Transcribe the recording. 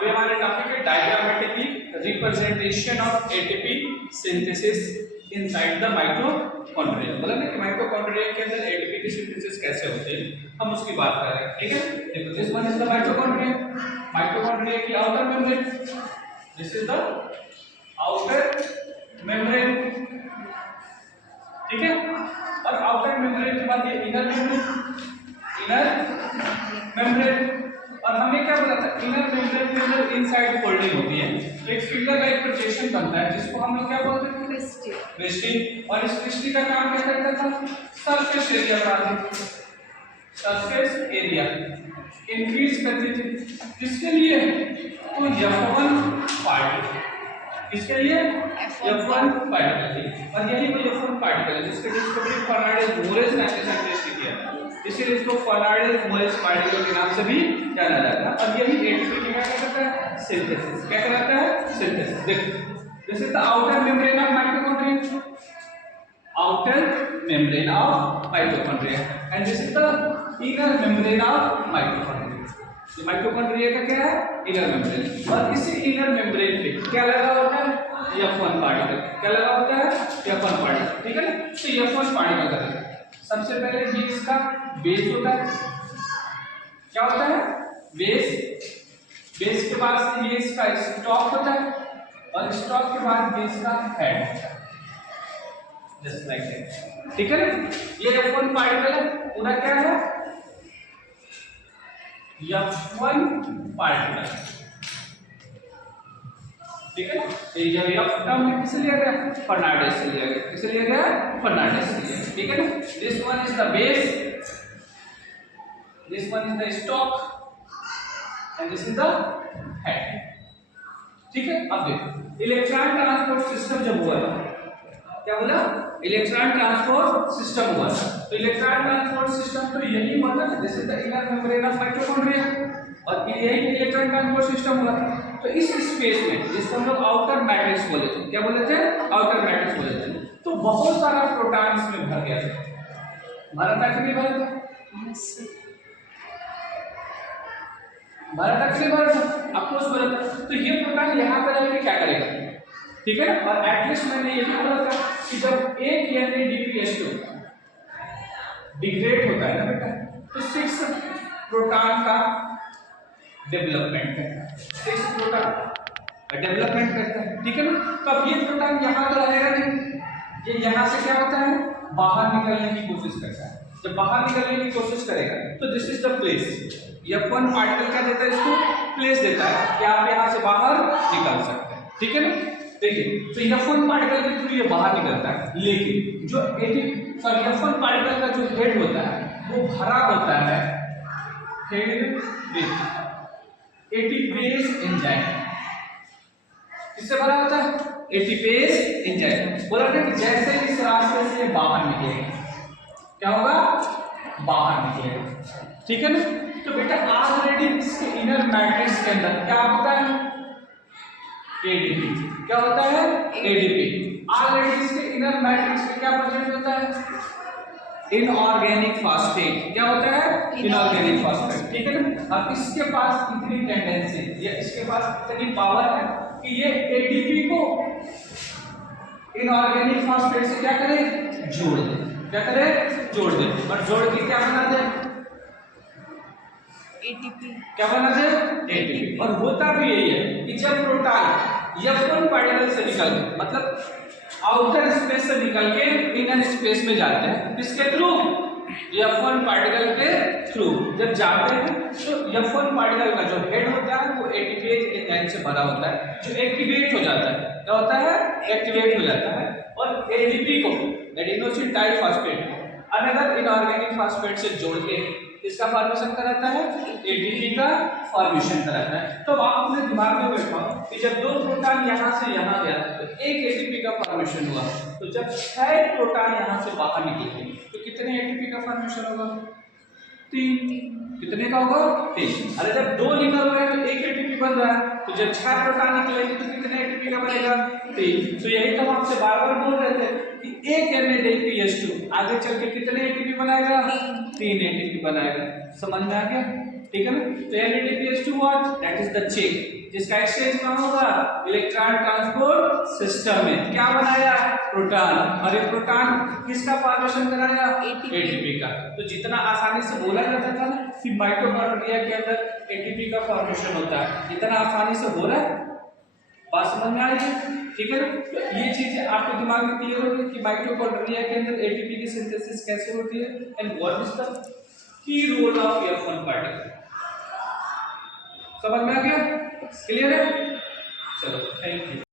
अभी हमारे टॉपिक है diagrammatic representation of ATP synthesis inside the mitochondria. मतलब ना कि माइटोकॉन्ड्रिया के अंदर एटीपी की सिंथेसिस कैसे होती है, हम उसकी बात कर रहे हैं। ठीक है, देखो this one is the mitochondria. Mitochondria की outer membrane, this is the outer membrane. ठीक है, और आउटर मेम्ब्रेन के बाद ये इनर मेम्ब्रेन। और हमने क्या बोला था, इनर मेम्ब्रेन के अंदर इनसाइड फोल्डिंग होती है, तो एक फिंगर लाइक प्रोजेक्शन बनता है जिसको हम लोग क्या बोलते हैं, क्रिस्टी। और इस क्रिस्टी का काम क्या करता था, सरफेस एरिया बढ़ाती, सरफेस एरिया इंक्रीज करती थी। किसके लिए, तो F1 पार्टिकल, इसके लिए F1 पार्टिकल थी। और यही वो F1 पार्टिकल है जिसके डिस्कवरी फर्नांडिस मोरेस 1970 किया, इसीलिए इसको फर्नांडिस मोरेस पार्टिकल के नाम से भी जाना जाता है। और यही एटीपी की क्या करता है, सिंथेसिस। क्या कराता है, सिंथेसिस। देखो this is the outer membrane of mitochondria, outer membrane of mitochondria and this is the inner membrane of mitochondria। तो माइटोकॉन्ड्रिया का क्या है, इनर मेम्ब्रेन। और इसी इनर मेम्ब्रेन पे क्या लगा होता है, F1 पार्टिकल। क्या लगा होता है, F1 पार्टिकल। ठीक है ना, तो F1 पार्टिकल का सबसे पहले ये इसका बेस होता है। क्या होता है, बेस। बेस के बाद से ये इसका स्टॉक होता है, और स्टॉक के बाद बेस का हेड होता है, जस्ट लाइक दैट। ठीक है ना, ये F1 पार्टिकल है, पूरा क्या है, F1 पार्टिकल। ठीक है, ये F टर्म में किसे लिया गया, फर्नांडिस से लिया गया। किसे लिया गया, फर्नांडिस से लिया गया। ठीक है ना, this one is the base, this one is the stock and this is the head. ठीक है, अब देखो इलेक्ट्रॉन ट्रांसपोर्ट सिस्टम जब हुआ था, क्या बोला, इलेक्ट्रॉन ट्रांसपोर्ट सिस्टम हुआ था। तो इलेक्ट्रॉन ट्रांसपोर्ट सिस्टम तो यही हुआ था, this is the inner membrane of mitochondria, और यही इलेक्ट्रॉन ट्रांसपोर्ट सिस्टम हुआ था। तो इस स्पेस में जिसको हम लोग आउटर मैट्रिक्स बोले थे, क्या बोले थे, आउटर मैट्रिक्स बोले थे, तो बहुत सारा प्रोटॉन इसमें भर गया था। भरा था कि नहीं भरा था, भरा था कि नहीं भरा था, अफकोर्स भरा था। तो ये प्रोटॉन यहाँ पर आके क्या करेगा, ठीक है ना। और एटलीस्ट मैंने ये भी बोला था कि जब एक NADPH2 डिग्रेड होता है ना बेटा, तो 6 प्रोटॉन का डेवलपमेंट करता है, 6 प्रोटॉन डेवलपमेंट करता है। ठीक है ना, तो अब ये प्रोटॉन यहाँ तो रहेगा नहीं, ये यहाँ से क्या होता है, बाहर निकलने की कोशिश करता है। जब बाहर निकलने की कोशिश करेगा तो this is the place, F1 particle क्या देता है, इसको प्लेस देता है कि आप यहाँ से बाहर निकल सकते हैं। ठीक है ना, देखिए तो F1 पार्टिकल के थ्रू ये बाहर निकलता है, लेकिन जो F1 पार्टिकल का जो हेड होता है वो भरा होता है हेड विद एटीपेज एंजाइम। किससे भरा होता है, एटीपेज एंजाइम। बोला ना कि जैसे इस रास्ते से बाहर निकलेगा, क्या होगा, बाहर निकलेगा। ठीक है ना, तो बेटा ऑलरेडी इसके इनर मैट्रिक्स के अंदर क्या होता है, एडीपी। क्या होता है, एडीपी। ऑलरेडी इसके इनर मैट्रिक्स में क्या प्रेजेंट होता है, इनऑर्गेनिक फॉस्फेट। क्या होता है, इनऑर्गेनिक फॉस्फेट। ठीक है ना, अब इसके पास इतनी टेंडेंसी या इसके पास इतनी पावर है कि ये एडीपी को इनऑर्गेनिक फॉस्फेट से क्या करे, जोड़ दे। क्या करे, जोड़ दे, और जोड़ के क्या बना दे, एटीपी। क्या बना दे, एटीपी। और होता भी यही है कि जब प्रोटॉन F1 पार्टिकल से निकल के, मतलब आउटर स्पेस से निकल के इनर स्पेस में जाते हैं, किसके थ्रू, F1 पार्टिकल के थ्रू जब जाते हैं तो F1 पार्टिकल का जो हेड होता है वो एटीपेज एंजाइम से भरा होता है, जो एक्टिवेट हो जाता है। क्या होता है, एक्टिवेट हो जाता है, और एडीपी को, एडिनोसिन डाइफॉस्फेट को अनदर इनऑर्गेनिक फॉस्फेट से जोड़ के इसका फॉर्मेशन कराता है, एटीपी का फॉर्मेशन कराता है। तो आप अपने दिमाग में बैठाओ कि जब 2 प्रोटॉन यहाँ से यहाँ गया तो एक एटीपी का फॉर्मेशन हुआ, तो जब 6 प्रोटॉन यहाँ से बाहर निकलेंगे तो कितने एटीपी का फॉर्मेशन होगा, 3। कितने का होगा, 3। अरे जब 2 निकल रहे हैं तो 1 एटीपी बन रहा है, तो जब 6 प्रोटॉन निकलेंगे तो कितने एटीपी का बनेगा, 3। तो यही तो हम आपसे बार बार बोल रहे थे कि एक NADPH2 आगे चल के कितने एटीपी बनाएगा, 3 एटीपी बनाएगा। समझ में आ गया, ठीक है ना। तो NADPH2 what, that is the chain, जिसका एक्सचेंज कहाँ होगा, इलेक्ट्रॉन ट्रांसपोर्ट सिस्टम में। क्या बनाया, प्रोटॉन, और ये प्रोटॉन किसका फॉर्मेशन कराया, एटीपी का। तो जितना आसानी से बोला जाता था ना कि माइटोकॉन्ड्रिया के अंदर एटीपी का फॉर्मेशन होता है, इतना आसानी से हो रहा है, बात समझ में आ रही है, ठीक है ना। तो ये चीजें आपके दिमाग में क्लियर होगी कि माइटोकॉन्ड्रिया के अंदर एटीपी की सिंथेसिस कैसे होती है and what is the key role of F1 particle. समझ में आ गया, क्लियर है, चलो थैंक यू।